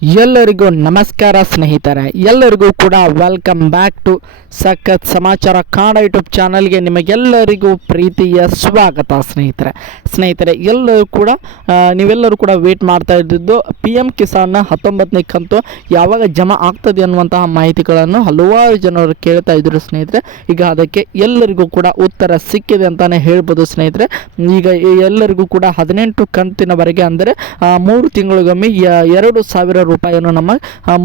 ಎಲ್ಲರಿಗೂ ನಮಸ್ಕಾರ ಸ್ನೇಹಿತರೆ, ಎಲ್ಲರಿಗೂ ಕೂಡ ವೆಲ್ಕಮ್ ಬ್ಯಾಕ್ ಟು ಸಖತ್ ಸಮಾಚಾರ ಕನ್ನಡ ಯೂಟ್ಯೂಬ್ ಚಾನಲ್ಗೆ ನಿಮಗೆಲ್ಲರಿಗೂ ಪ್ರೀತಿಯ ಸ್ವಾಗತ. ಸ್ನೇಹಿತರೆ ನೀವೆಲ್ಲರೂ ಕೂಡ ವೇಟ್ ಮಾಡ್ತಾ ಇದ್ದಿದ್ದು PM ಕಿಸಾನ್ನ 19ನೇ ಕಂತು ಯಾವಾಗ ಜಮಾ ಆಗ್ತದೆ ಅನ್ನುವಂತಹ ಮಾಹಿತಿಗಳನ್ನು ಹಲವಾರು ಜನರು ಕೇಳ್ತಾ ಇದ್ರು ಸ್ನೇಹಿತರೆ. ಈಗ ಅದಕ್ಕೆ ಎಲ್ಲರಿಗೂ ಕೂಡ ಉತ್ತರ ಸಿಕ್ಕಿದೆ ಅಂತಾನೆ ಹೇಳ್ಬೋದು ಸ್ನೇಹಿತರೆ. ಈಗ ಎಲ್ಲರಿಗೂ ಕೂಡ 18 ಕಂತಿನವರೆಗೆ ಅಂದರೆ 3 ತಿಂಗಳಿಗೊಮ್ಮೆ 2,000 ರೂಪಾಯಿಯನ್ನು ನಮ್ಮ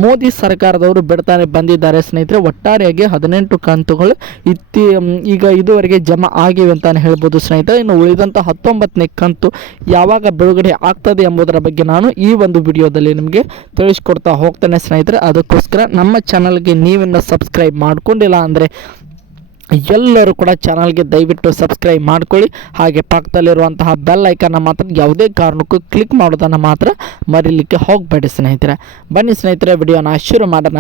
ಮೋದಿ ಸರ್ಕಾರದವರು ಬಿಡ್ತಾನೆ ಬಂದಿದ್ದಾರೆ ಸ್ನೇಹಿತರೆ. ಒಟ್ಟಾರೆಯಾಗಿ 18 ಕಂತುಗಳು ಈಗ ಇದುವರೆಗೆ ಜಮಾ ಆಗಿವೆ ಅಂತಾನೆ ಹೇಳ್ಬೋದು ಸ್ನೇಹಿತರೆ. ಇನ್ನು ಉಳಿದಂಥ 19ನೇ ಕಂತು ಯಾವಾಗ ಬಿಡುಗಡೆ ಆಗ್ತದೆ ಎಂಬುದರ ಬಗ್ಗೆ ನಾನು ಈ ಒಂದು ವಿಡಿಯೋದಲ್ಲಿ ನಿಮಗೆ ತಿಳಿಸ್ಕೊಡ್ತಾ ಹೋಗ್ತೇನೆ ಸ್ನೇಹಿತರೆ. ಅದಕ್ಕೋಸ್ಕರ ನಮ್ಮ ಚಾನಲ್ಗೆ ನೀವಿನ್ನು ಸಬ್ಸ್ಕ್ರೈಬ್ ಮಾಡ್ಕೊಂಡಿಲ್ಲ ಅಂದರೆ ಎಲ್ಲರೂ ಕೂಡ ಚಾನಲ್ಗೆ ದಯವಿಟ್ಟು ಸಬ್ಸ್ಕ್ರೈಬ್ ಮಾಡ್ಕೊಳ್ಳಿ. ಹಾಗೆ ಪಕ್ಕದಲ್ಲಿರುವಂತಹ ಬೆಲ್ ಐಕನ್ನ ಮಾತ್ರ ಯಾವುದೇ ಕಾರಣಕ್ಕೂ ಕ್ಲಿಕ್ ಮಾಡೋದನ್ನು ಮಾತ್ರ ಮರೀಲಿಕ್ಕೆ ಹೋಗಬೇಡಿ ಸ್ನೇಹಿತರೆ. ಬನ್ನಿ ಸ್ನೇಹಿತರೆ, ವಿಡಿಯೋನ ಶುರು ಮಾಡೋಣ.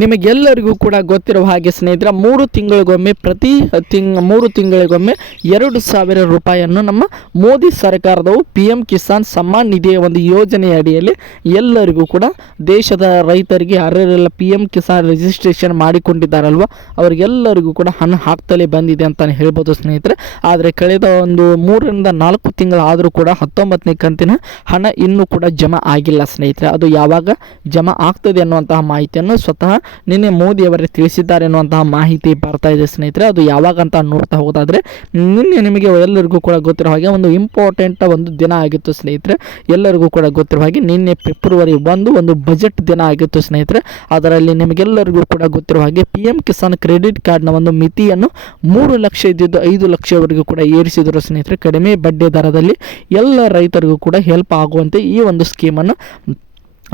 ನಿಮಗೆಲ್ಲರಿಗೂ ಕೂಡ ಗೊತ್ತಿರುವ ಹಾಗೆ ಸ್ನೇಹಿತರೆ, 3 ತಿಂಗಳಿಗೊಮ್ಮೆ 3 ತಿಂಗಳಿಗೊಮ್ಮೆ 2,000 ರೂಪಾಯಿಯನ್ನು ನಮ್ಮ ಮೋದಿ ಸರ್ಕಾರದವು PM ಕಿಸಾನ್ ಸಮ್ಮಾನ್ ನಿಧಿಯ ಒಂದು ಯೋಜನೆಯ ಅಡಿಯಲ್ಲಿ ಎಲ್ಲರಿಗೂ ಕೂಡ ದೇಶದ ರೈತರಿಗೆ ಯಾರ್ಯಾರೆಲ್ಲ PM ಕಿಸಾನ್ ರಿಜಿಸ್ಟ್ರೇಷನ್ ಮಾಡಿಕೊಂಡಿದ್ದಾರಲ್ವ ಅವರಿಗೆಲ್ಲರಿಗೂ ಕೂಡ ಹಣ ಹಾಕ್ತಲೇ ಬಂದಿದೆ ಅಂತಲೇ ಹೇಳ್ಬೋದು ಸ್ನೇಹಿತರೆ. ಆದರೆ ಕಳೆದ ಒಂದು 3 ರಿಂದ 4 ತಿಂಗಳಾದರೂ ಕೂಡ 19ನೇ ಕಂತಿನ ಹಣ ಇನ್ನೂ ಕೂಡ ಜಮಾ ಆಗಿಲ್ಲ ಸ್ನೇಹಿತರೆ. ಅದು ಯಾವಾಗ ಜಮಾ ಆಗ್ತದೆ ಅನ್ನುವಂತಹ ಮಾಹಿತಿಯನ್ನು ಸ್ವತಃ ನಿನ್ನೆ ಮೋದಿಯವರೇ ತಿಳಿಸಿದ್ದಾರೆ ಅನ್ನುವಂತಹ ಮಾಹಿತಿ ಬರ್ತಾ ಇದೆ ಸ್ನೇಹಿತರೆ. ಅದು ಯಾವಾಗ ಅಂತ ನೋಡ್ತಾ ಹೋಗೋದಾದರೆ ನಿನ್ನೆ ನಿಮಗೆ ಎಲ್ಲರಿಗೂ ಕೂಡ ಗೊತ್ತಿರೋ ಹಾಗೆ ಒಂದು ಇಂಪಾರ್ಟೆಂಟ್ ಒಂದು ದಿನ ಆಗಿತ್ತು ಸ್ನೇಹಿತರೆ. ಎಲ್ಲರಿಗೂ ಕೂಡ ಗೊತ್ತಿರೋ ಹಾಗೆ ನಿನ್ನೆ ಫೆಬ್ರವರಿ 1 ಒಂದು ಬಜೆಟ್ ದಿನ ಆಗಿತ್ತು ಸ್ನೇಹಿತರೆ. ಅದರಲ್ಲಿ ನಿಮಗೆಲ್ಲರಿಗೂ ಕೂಡ ಗೊತ್ತಿರೋ ಹಾಗೆ PM ಕಿಸಾನ್ ಕ್ರೆಡಿಟ್ ಕಾರ್ಡ್ನ ಒಂದು ಮಿತಿಯನ್ನು 3 ಲಕ್ಷ ಇದ್ದಿದ್ದು 5 ಲಕ್ಷವರೆಗೂ ಕೂಡ ಏರಿಸಿದರು ಸ್ನೇಹಿತರೆ. ಕಡಿಮೆ ಬಡ್ಡಿ ದರದಲ್ಲಿ ಎಲ್ಲ ರೈತರಿಗೂ ಕೂಡ ಹೆಲ್ಪ್ ಆಗುವಂತೆ ಈ ಒಂದು ಸ್ಕೀಮನ್ನು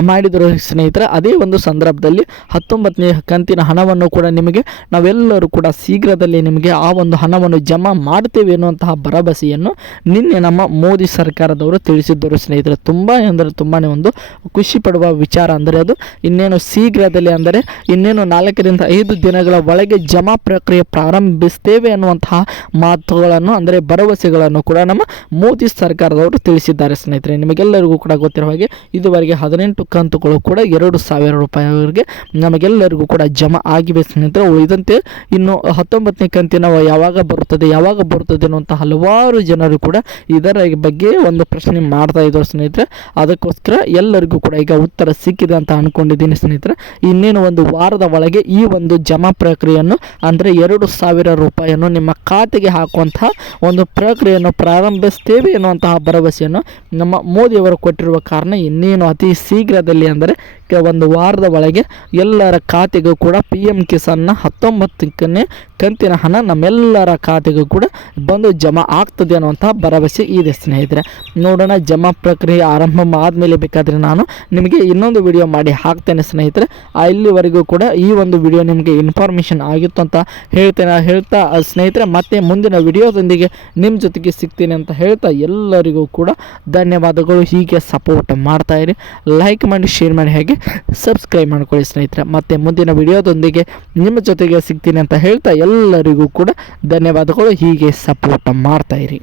ಮಾಡಿದರು ಸ್ನೇಹಿತರೆ. ಅದೇ ಒಂದು ಸಂದರ್ಭದಲ್ಲಿ 19ನೇ ಕಂತಿನ ಹಣವನ್ನು ಕೂಡ ನಿಮಗೆ ನಾವೆಲ್ಲರೂ ಕೂಡ ಶೀಘ್ರದಲ್ಲಿ ನಿಮಗೆ ಆ ಒಂದು ಹಣವನ್ನು ಜಮಾ ಮಾಡ್ತೇವೆ ಎನ್ನುವಂತಹ ಭರವಸೆಯನ್ನು ನಿನ್ನೆ ನಮ್ಮ ಮೋದಿ ಸರ್ಕಾರದವರು ತಿಳಿಸಿದ್ದರು ಸ್ನೇಹಿತರೆ. ತುಂಬಾ ಒಂದು ಖುಷಿ ಪಡುವ ವಿಚಾರ ಅಂದರೆ ಅದು ಇನ್ನೇನು ಶೀಘ್ರದಲ್ಲಿ ಅಂದರೆ ಇನ್ನೇನು 4 ರಿಂದ 5 ದಿನಗಳ ಒಳಗೆ ಜಮಾ ಪ್ರಕ್ರಿಯೆ ಪ್ರಾರಂಭಿಸ್ತೇವೆ ಅನ್ನುವಂತಹ ಮಾತುಗಳನ್ನು ಅಂದರೆ ಭರವಸೆಗಳನ್ನು ಕೂಡ ನಮ್ಮ ಮೋದಿ ಸರ್ಕಾರದವರು ತಿಳಿಸಿದ್ದಾರೆ ಸ್ನೇಹಿತರೆ. ನಿಮಗೆಲ್ಲರಿಗೂ ಕೂಡ ಗೊತ್ತಿರುವ ಹಾಗೆ ಇದುವರೆಗೆ 18 ಕಂತುಗಳು ಕೂಡ 2,000 ರೂಪಾಯಿವರೆಗೆ ನಮಗೆಲ್ಲರಿಗೂ ಕೂಡ ಜಮಾ ಆಗಿವೆ ಸ್ನೇಹಿತರೆ. ಉಳಿದಂತೆ ಇನ್ನು 19ನೇ ಕಂತಿನ ಯಾವಾಗ ಬರುತ್ತದೆ ಅನ್ನುವಂಥ ಹಲವಾರು ಜನರು ಕೂಡ ಇದರ ಬಗ್ಗೆ ಒಂದು ಪ್ರಶ್ನೆ ಮಾಡ್ತಾ ಇದ್ದಾರೆ ಸ್ನೇಹಿತರೆ. ಅದಕ್ಕೋಸ್ಕರ ಎಲ್ಲರಿಗೂ ಕೂಡ ಈಗ ಉತ್ತರ ಸಿಕ್ಕಿದೆ ಅಂತ ಅನ್ಕೊಂಡಿದ್ದೀನಿ ಸ್ನೇಹಿತರೆ. ಇನ್ನೇನು ಒಂದು ವಾರದ ಒಳಗೆ ಈ ಒಂದು ಜಮಾ ಪ್ರಕ್ರಿಯೆಯನ್ನು ಅಂದರೆ 2,000 ರೂಪಾಯಿಯನ್ನು ನಿಮ್ಮ ಖಾತೆಗೆ ಹಾಕುವಂತಹ ಒಂದು ಪ್ರಕ್ರಿಯೆಯನ್ನು ಪ್ರಾರಂಭಿಸ್ತೇವೆ ಎನ್ನುವಂತಹ ಭರವಸೆಯನ್ನು ನಮ್ಮ ಮೋದಿಯವರು ಕೊಟ್ಟಿರುವ ಕಾರಣ ಇನ್ನೇನು ಅತಿ ಶೀಘ್ರದಲ್ಲಿ ಅಂದರೆ ಒಂದು ವಾರದ ಒಳಗೆ ಎಲ್ಲರ ಖಾತೆಗೂ ಕೂಡ PM ಕಿಸಾನ್ನ 19ನೇ ಕಂತಿನ ಹಣ ನಮ್ಮೆಲ್ಲರ ಖಾತೆಗೂ ಕೂಡ ಬಂದು ಜಮಾ ಆಗ್ತದೆ ಅನ್ನುವಂತಹ ಭರವಸೆ ಇದೆ ಸ್ನೇಹಿತರೆ. ನೋಡೋಣ, ಜಮಾ ಪ್ರಕ್ರಿಯೆ ಆರಂಭ ಆದಮೇಲೆ ಬೇಕಾದರೆ ನಾನು ನಿಮಗೆ ಇನ್ನೊಂದು ವಿಡಿಯೋ ಮಾಡಿ ಹಾಕ್ತೇನೆ ಸ್ನೇಹಿತರೆ. ಇಲ್ಲಿವರೆಗೂ ಕೂಡ ಈ ಒಂದು ವಿಡಿಯೋ ನಿಮಗೆ ಇನ್ಫಾರ್ಮೇಷನ್ ಆಗಿತ್ತು ಅಂತ ಹೇಳ್ತಾ ಸ್ನೇಹಿತರೆ, ಮತ್ತೆ ಮುಂದಿನ ವಿಡಿಯೋದೊಂದಿಗೆ ನಿಮ್ಮ ಜೊತೆಗೆ ಸಿಗ್ತೀನಿ ಅಂತ ಹೇಳ್ತಾ ಎಲ್ಲರಿಗೂ ಕೂಡ ಧನ್ಯವಾದಗಳು. ಹೀಗೆ ಸಪೋರ್ಟ್ ಮಾಡ್ತಾ ಇರಿ, ಲೈಕ್ ಮಾಡಿ, ಶೇರ್ ಮಾಡಿ, ಹಾಗೆ ಸಬ್ಸ್ಕ್ರೈಬ್ ಮಾಡ್ಕೊಳ್ಳಿ ಸ್ನೇಹಿತರೆ. ಮತ್ತೆ ಮುಂದಿನ ವಿಡಿಯೋದೊಂದಿಗೆ ನಿಮ್ಮ ಜೊತೆಗೆ ಸಿಗ್ತೀನಿ ಅಂತ ಹೇಳ್ತಾ ಎಲ್ಲರಿಗೂ ಕೂಡ ಧನ್ಯವಾದಗಳು. ಹೀಗೆ ಸಪೋರ್ಟ್ ಮಾಡ್ತಾ ಇರಿ.